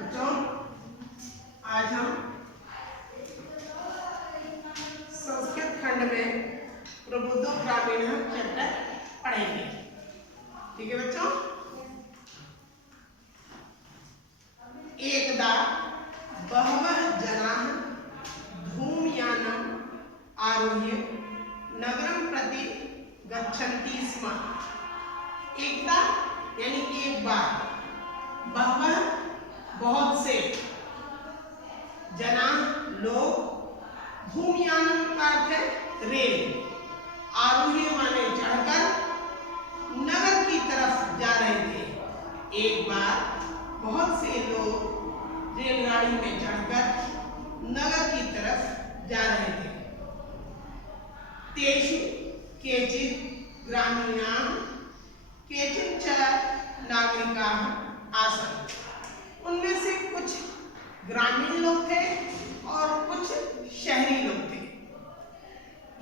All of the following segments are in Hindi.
बच्चों आज हम संस्कृत खंड में प्रबुद्धो ग्रामीण चैप्टर पढ़ेंगे। ठीक है बच्चों। एकदा बहवः जनाः धूमयानम् आरुह्य नगरं प्रति गच्छन्ति स्म। एकदा यानी कि एक बार, बहवः बहुत से, जना लोग, धूमयानम का अर्थ है रेल, आरोही माने चढ़कर, नगर की तरफ जा रहे थे। एक बार बहुत से लोग रेलगाड़ी में चढ़कर नगर की तरफ जा रहे थे। तेषु केचित् ग्रामीणाः केचित् च नागरिकाः आसन्। उनमें से कुछ ग्रामीण लोग थे और कुछ शहरी लोग थे।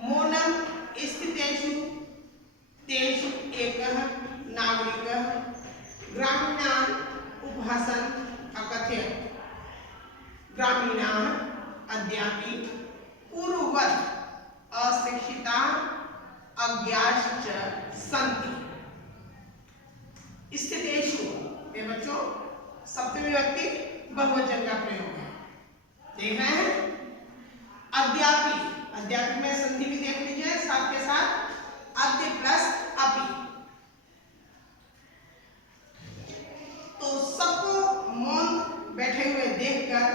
मोनम स्थितेषु तेषु एकः नागरिकः ग्रामीणान् उपहसन् अकथयत्, ग्रामीणाः अद्यापि पूर्ववत् अशिक्षिताः अज्ञाश्च सन्ति। स्थितेषु ये बच्चों सप्तमी विभक्ति बहुवचन का प्रयोग है। देख रहे हैं। अद्यापि, अद्यापि में संधि भी देख लीजिए साथ के साथ अद्य प्लस अपि। तो सबको मौन बैठे हुए देखकर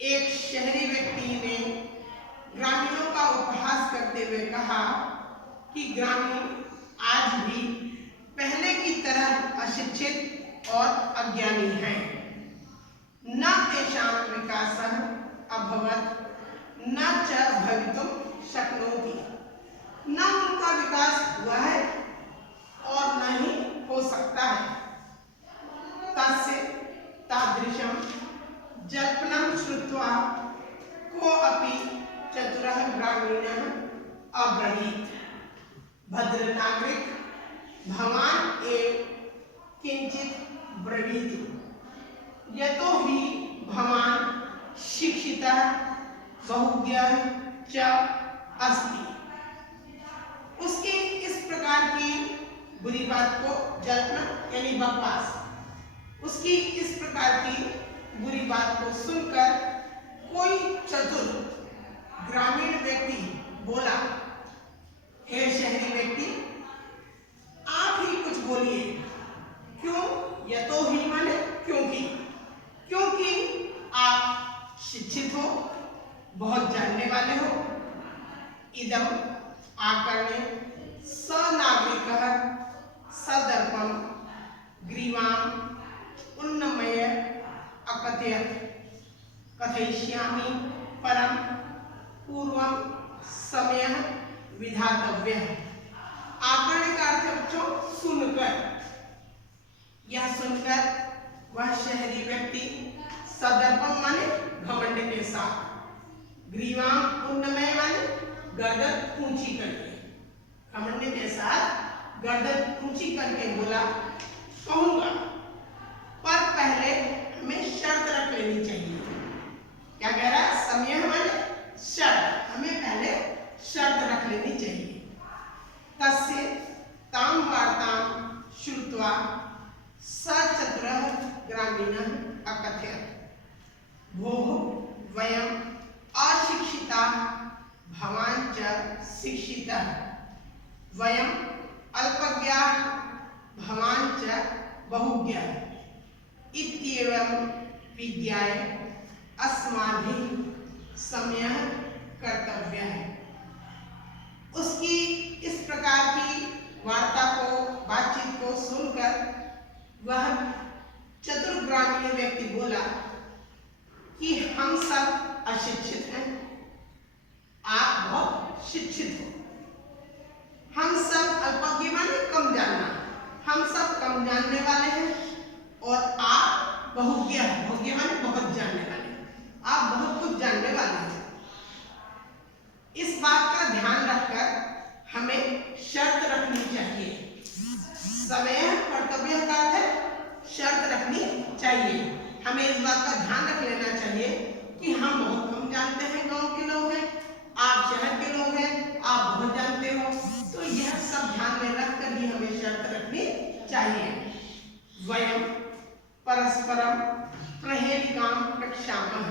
एक शहरी व्यक्ति ने ग्रामीणों का उपहास करते हुए कहा कि ग्रामीण आज भी पहले की तरह अशिक्षित और अज्ञानी हैं। न तेषां विकासः अभवत् न च भवितुं शक्नोति। न उनका विकास हुआ है और न ही हो सकता है। तस्य तादृशं जल्पनं श्रुत्वा कोऽपि चतुरः ग्रामीणः अब्रवीत्, भद्रनागरिक भवान् एव किंचित् ब्रवीतु, यतो हि भवान् शिक्षितः बहुज्ञः च अस्ति। उसकी इस प्रकार की बुरी बात को जल्पना यानी बकवास, उसकी इस प्रकार की बुरी बात को सुनकर कोई चतुर ग्रामीण व्यक्ति बोला, हे शहरी व्यक्ति आप ही कुछ बोलिए। क्यों? यतो ही माने क्योंकि, क्योंकि आप शिक्षित हो, बहुत जानने वाले हो। इदम आकर्ण्य सनागरिकः सदर्पं ग्रीवाम् उन्नमय अकथयत्, कथयिष्यामि परं पूर्वं समयः विधातव्यः। आकर्ण्य का अर्थ बच्चों सुनकर। यह सुनकर वह शहरी व्यक्ति सदर्पम माने घमंड के साथ, ग्रीवाम उन्नमय माने गर्दन ऊंची करके, घमंड के साथ गर्दन ऊंची करके बोला, कहूंगा पर पहले हमें शर्त रख लेनी चाहिए। क्या कह रहा है? समय माने शर्त, हमें पहले शर्त रख लेनी चाहिए। तस्य तां वार्तां श्रुत्वा स चतुरः ग्रामीणः अकथयत्, भोः वयम् अशिक्षिताः भवान् च शिक्षितः, वयम् अल्पज्ञाः भवान् च बहुज्ञः, इत्येवं विज्ञाय अस्माभिः समयः कर्तव्यः। उसकी इस प्रकार की वार्ता को, बातचीत को सुनकर वह चतुर ग्रामीण व्यक्ति बोला कि हम सब अशिक्षित हैं, आप बहुत शिक्षित हो। हम सब अल्पज्ञ माने कम जानना, हम सब कम जानने वाले हैं और आप बहुज्ञ, बहुज्ञ माने बहुत जानने वाले, आप बहुत कुछ जानने वाले हैं। इस बात का ध्यान रखकर हमें शर्त रखनी चाहिए। समय कर्तव्य का है, शर्त रखनी चाहिए। हमें इस बात का ध्यान रख लेना चाहिए कि हम बहुत कम जानते हैं, गांव के लोग हैं, आप शहर के लोग हैं, आप बहुत जानते हो, तो यह सब ध्यान में रखकर ही हमें शर्त रखनी चाहिए। वयम परस्परम प्रहेलिकाम प्रक्षामः,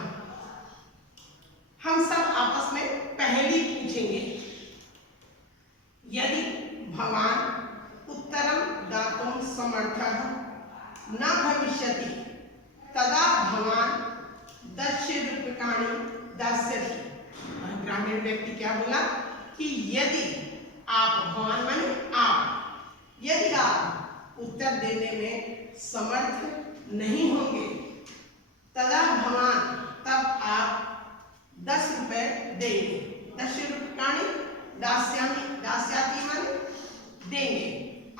हम सब आपस में पहेली पूछेंगे। यदि भवान उत्तरम दातुं समर्थः न भविष्यति तदा भवान 10 रूप्यकाणि दास्यति। ग्रामीण व्यक्ति क्या बोला कि यदि आप, भवान माने आप, यदि आप उत्तर देने में समर्थ नहीं होंगे तदा भवान, तब आप 10 रुपए देंगे। 10 रूप्यकाणि दास्यामि, दास्याति माने देंगे।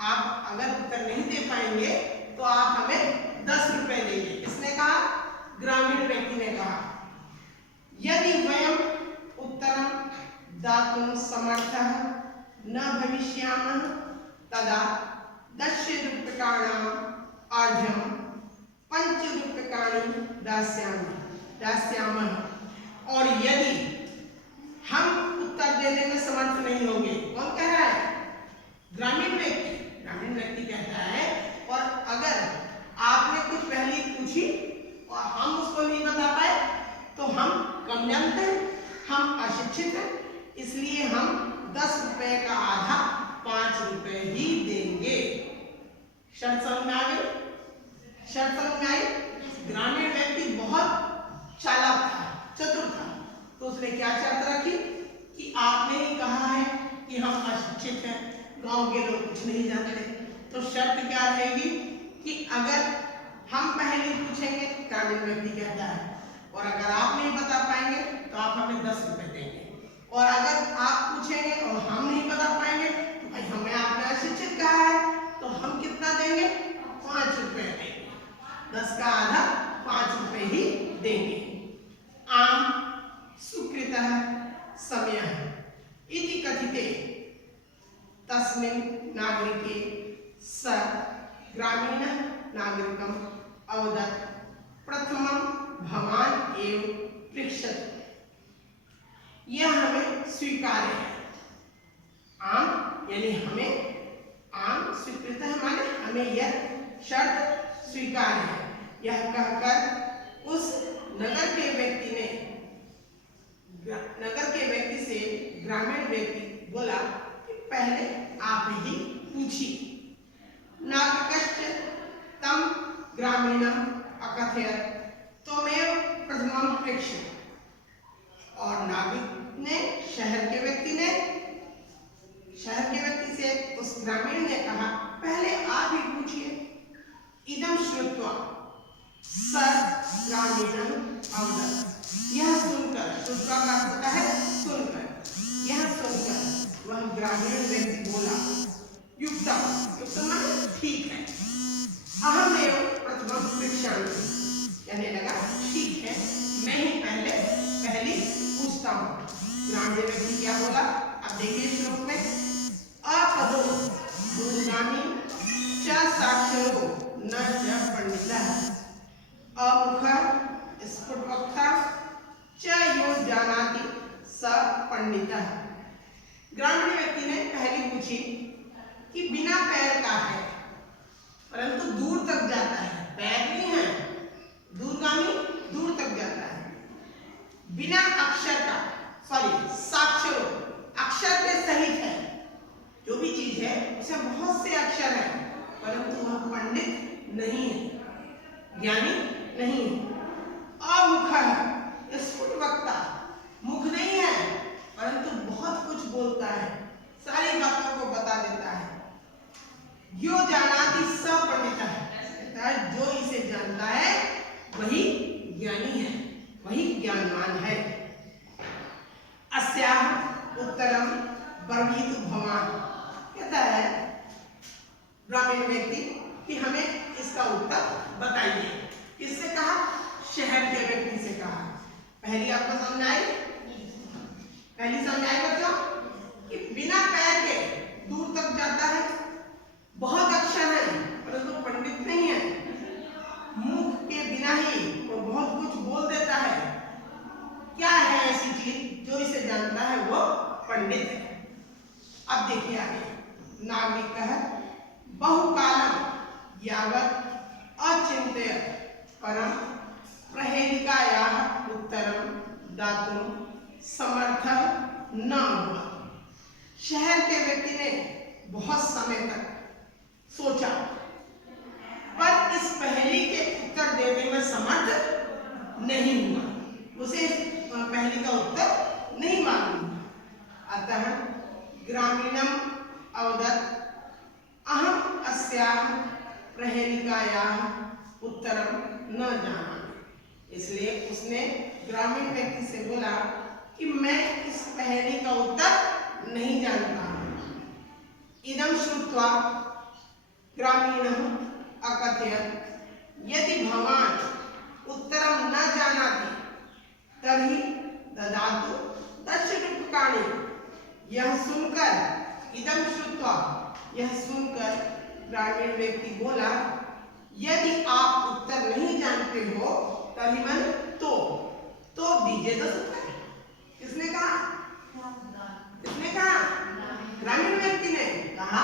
आप अगर उत्तर नहीं दे पाएंगे तो आप हमें 10 रुपए देंगे। किसने कहा? ग्रामीण व्यक्ति ने कहा। यदि वयम उत्तरम दातुं समर्थः न भविष्यामः तदा 10 रूप्यकाणाम् अर्धं 5 रूप्यकाणि दास्यामः। और यदि हम उत्तर देने में समर्थ नहीं होंगे, कौन कह रहा है? ग्रामीण व्यक्ति। ग्रामीण व्यक्ति कहता है, और अगर आपने कुछ पहेली पूछी और हम उसको नहीं बता पाए तो हम कम जानते हैं, हम अशिक्षित हैं, इसलिए हम 10 रुपए का आधा 5 रुपए ही देंगे। शर्त समझ में आ गई? शर्त समझ में आई? ग्रामीण व्यक्ति बहुत चालाक था, चतुर था, तो उसने क्या शर्त रखी कि आपने ही कहा है कि हम अशिक्षित हैं, गांव के लोग कुछ नहीं जानते, तो शर्त क्या रहेगी कि अगर हम पहेली पूछेंगे, ग्रामीण व्यक्ति कहता है, और अगर आप नहीं बता पाएंगे तो आप हमें 10 रुपए देंगे, और अगर आप पूछेंगे और हम नहीं बता पाएंगे तो भाई हमें आपने अशिक्षित कहा है, तो हम कितना देंगे? 5 रुपए देंगे। 10 का आधा 5 रुपए ही देंगे। आम सुकृतः समयः इति कथिते तस्मिन् नागरिके स ग्रामीणः नागरिकम् अवदत् प्रथमं भवान एव पृच्छतु। यह हमें स्वीकार्य है। आम यानी हमें, आम स्वीकृत है माने हमें यह शर्त स्वीकार्य है। यह कहकर उस नगर के व्यक्ति से ग्रामीण व्यक्ति बोला कि पहले आप ही पूछिए। नागरिकश्च तम ग्रामीणम अकथयत् त्वमेव प्रथमं पृच्छ। और नागरिक ने, शहर के व्यक्ति से उस ग्रामीण ने कहा पहले आप ही पूछिए। इदं श्रुत्वा स ग्रामीणम् अवदत्। यह सुनकर, श्रुत्वा का अर्थ है सुनकर, यह सुनकर वह ग्रामीण व्यक्ति बोला युक्तम, युक्तम माने ठीक है, अहमेव प्रथमं पृच्छामि, कहने लगा ठीक है मैं ही पहली पूछता हूँ। ग्रामीण व्यक्ति क्या बोला? अब देखिए श्लोक में, अपदो दूरगामी च साक्षरो न च पंडितः अमुखः स्फुटवक्ता च यो जानाति स पंडितः। ग्रामीण व्यक्ति ने पहली पूछी कि बिना पैर का है परंतु दूर तक जाता है, पैर नहीं है, दूरगामी दूर तक जाता है, बिना अक्षर का, साक्षर, अक्षर के सहित है, जो भी चीज है उसे बहुत से अक्षर है परंतु वह पंडित नहीं है, ज्ञानी नहीं है। अमुख स्फुटवक्ता, मुख नहीं है परंतु बहुत कुछ बोलता है, सारी बातों को बता देता है। यो जानाति स पंडितः, जो इसे जानता है वही ज्ञानी है, वही ज्ञानवान है। अस्याह उत्तरम ब्रवीतु भवान। कहता है ग्रामीण व्यक्ति कि हमें इसका उत्तर बताइए। किससे कहा? शहर के व्यक्ति से कहा। पहली आपको समझ आई? पहली समझ आई बच्चों कि बिना पैर के दूर तक जाता है, बहुत अक्षर है परंतु पंडित नहीं है, मुख के बिना ही पंडित है। अब देखिए आगे, नागरिक है बहुकालम यावत् अचिंत्यत परम प्रहेलिकायाः उत्तरं दातुं समर्थः न हुआ। शहर के व्यक्ति ने बहुत समय तक सोचा पर इस पहेली के उत्तर देने में समर्थ नहीं हुआ, उसे पहेली का उत्तर नहीं मालूम था। अतः ग्रामीणम अवदत् अहम अस्याः प्रहेलिकायाः उत्तरम न जानामि। इसलिए उसने ग्रामीण व्यक्ति से बोला कि मैं इस पहेली का उत्तर नहीं जानता। इदं श्रुत्वा ग्रामीणः अकथयत् यदि भवान् उत्तरं न जानाति तर्हि ददातु 10 रूप्यकाणि। यह सुनकर इदं श्रुत्वा, यह सुनकर ग्रामीण व्यक्ति बोला यदि आप उत्तर नहीं जानते हो तभी मन तो दीजिए 10 रुपए। किसने कहा? किसने कहा? ग्रामीण व्यक्ति ने कहा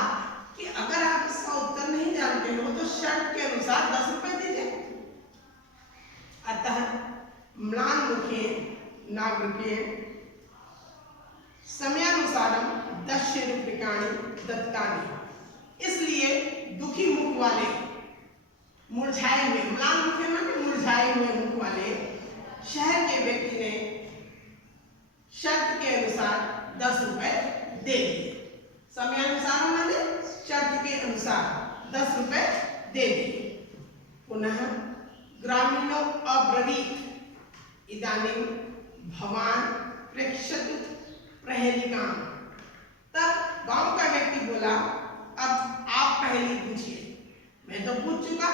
कि अगर आप इसका उत्तर नहीं जानते हो तो शर्त के अनुसार 10 रुपए दीजिए। अतः म्लान मुखे नागरिके समयानुसारम 10 रूप्यकाणि दत्तानि। इसलिए दुखी मुख वाले, मुरझाए हुए, म्लान मुखे माने मुरझाए हुए मुख वाले शहर के व्यक्ति ने शर्त के अनुसार 10 रुपए दे दिए। समयानुसार माने शर्त के अनुसार 10 रुपए दे दिए। पुनः ग्रामीणों अब्रवीत इदानीं भवान प्रेक्षतु प्रहेलिकाम। तब गांव का व्यक्ति बोला अब आप पहेली पूछिए। मैं तो पूछ चुका।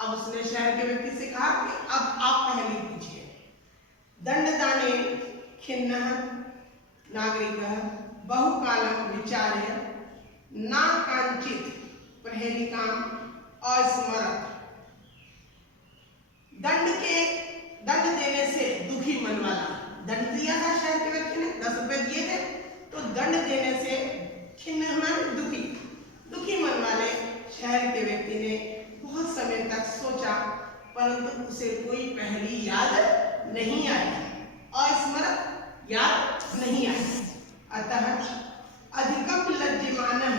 अब उसने शहर के व्यक्ति से कहा कि अब आप पहेली पूछिए। दंडदाने खिन्नः नागरिकः बहुकालं विचार्य न कांचित् प्रहेलिकाम् अस्मरत्। दंड देने से दुखी मन वाला, दंड दिया था शहर के व्यक्ति ने, 10 रुपए दिए थे, तो दंड देने से खिन्न माने दुखी मन वाले शहर के व्यक्ति ने बहुत समय तक सोचा परंतु उसे कोई पहेली याद नहीं आई, अस्मरत् याद नहीं आई। अतः अधिकं लज्जमानः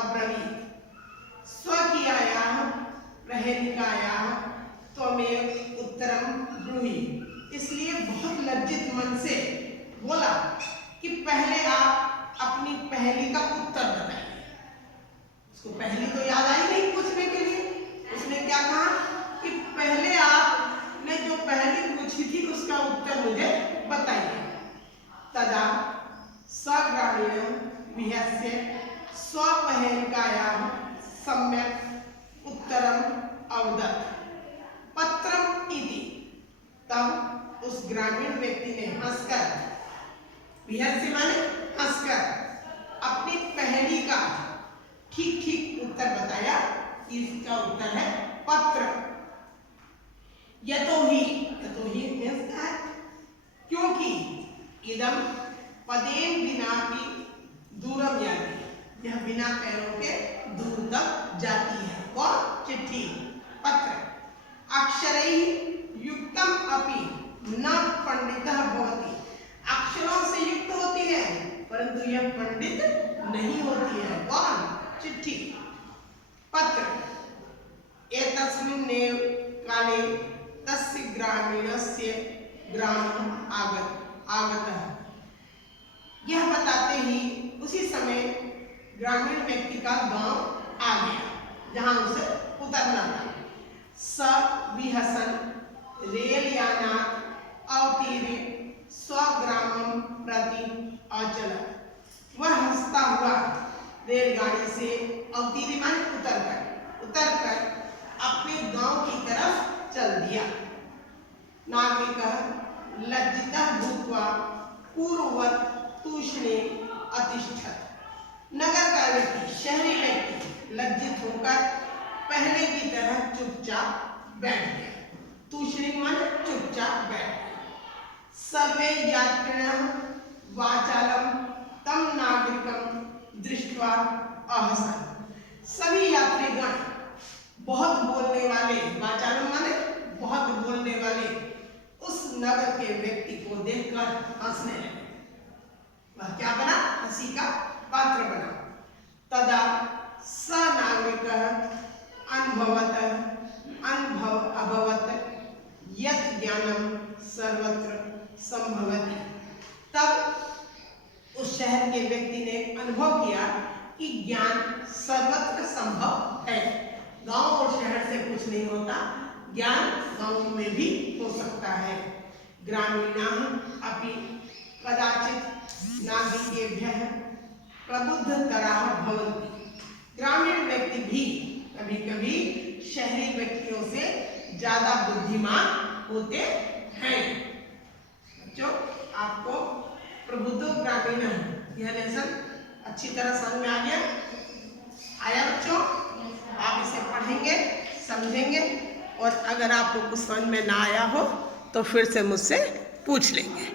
अब्रवीत् स्वकीयायाः प्रहेलिकायाः त्वमेव उत्तरं ब्रूहि। इसलिए बहुत लज्जित मन से बोला कि पहले आप अपनी पहेली का उत्तर बताइए। उसको पहेली तो याद आई नहीं पूछने के लिए। उसने क्या कहा कि पहले आपने जो पहेली पूछी थी उसका उत्तर मुझे बताइए। तदा सग्रामीणं विहस्य स्वपहेलिकायाः सम्यक् उत्तरम् अवदत् पत्रम् इति। तब उस ग्रामीण व्यक्ति ने हंसकर, विहस्य माने हंसकर, अपनी पहेली का ठीक उत्तर बताया। इसका उत्तर है पत्र। यतोहि मिलता है क्योंकि इदम पदेन बिना की दूरम याति। यह बिना पैरों के दूर तक जाती है। कौन? चिट्ठी, पत्र। अक्षरैः युक्तम अपि न पंडितः भवति। अक्षरों से युक्त होती है परंतु यह पंडित नहीं होती है। कौन? चिट्ठी, पत्र। एतस्मिन्नेव काले तस्य ग्रामीणस्य ग्रामम् आगतः। यह बताते ही उसी समय ग्रामीण व्यक्ति का गांव आ गया जहां उसे उतरना था। स विहसन रेलयानात् अवतीर्य स्वग्रामं प्रति अचलत्। वह हंसता हुआ रेलगाड़ी से अवतीर्य माने उतरकर अपने गांव की तरफ चल दिया। नागरिकः लज्जितः भूत्वा पूर्ववत् तूष्णे अतिष्ठत्। नगर का व्यक्ति, शहरी व्यक्ति लज्जित होकर पहले की तरह चुपचाप बैठ गया। तूष्णी माने चुपचाप बैठ गया। सर्वे यात्रिणः वाचालं तं तम नागरिकम दृष्ट्वा अहसन। सभी यात्रीगण बहुत बोलने वाले, वाचालम माने बहुत बोलने वाले उस नगर के व्यक्ति को देखकर हंसने लगे। वह क्या बना? हंसी का पात्र बना। तदा स नागरिकः अभवत यत् ज्ञानम सर्वत्र संभवति। तब उस शहर के व्यक्ति ने अनुभव किया कि ज्ञान सर्वत्र संभव है। गांव और शहर से कुछ नहीं होता, ज्ञान गांव में भी हो सकता है। ग्रामीणाः अपि कदाचित् नागरिकेभ्यः प्रबुद्धतराः भवन्ति। ग्रामीण व्यक्ति भी कभी कभी शहरी व्यक्तियों से ज्यादा बुद्धिमान होते हैं। बच्चों, आपको प्रबुद्धो ग्रामीण यह लेसन अच्छी तरह समझ में आ गया? आया बच्चों? आप इसे पढ़ेंगे, समझेंगे, और अगर आपको कुछ समझ में ना आया हो तो फिर से मुझसे पूछ लेंगे।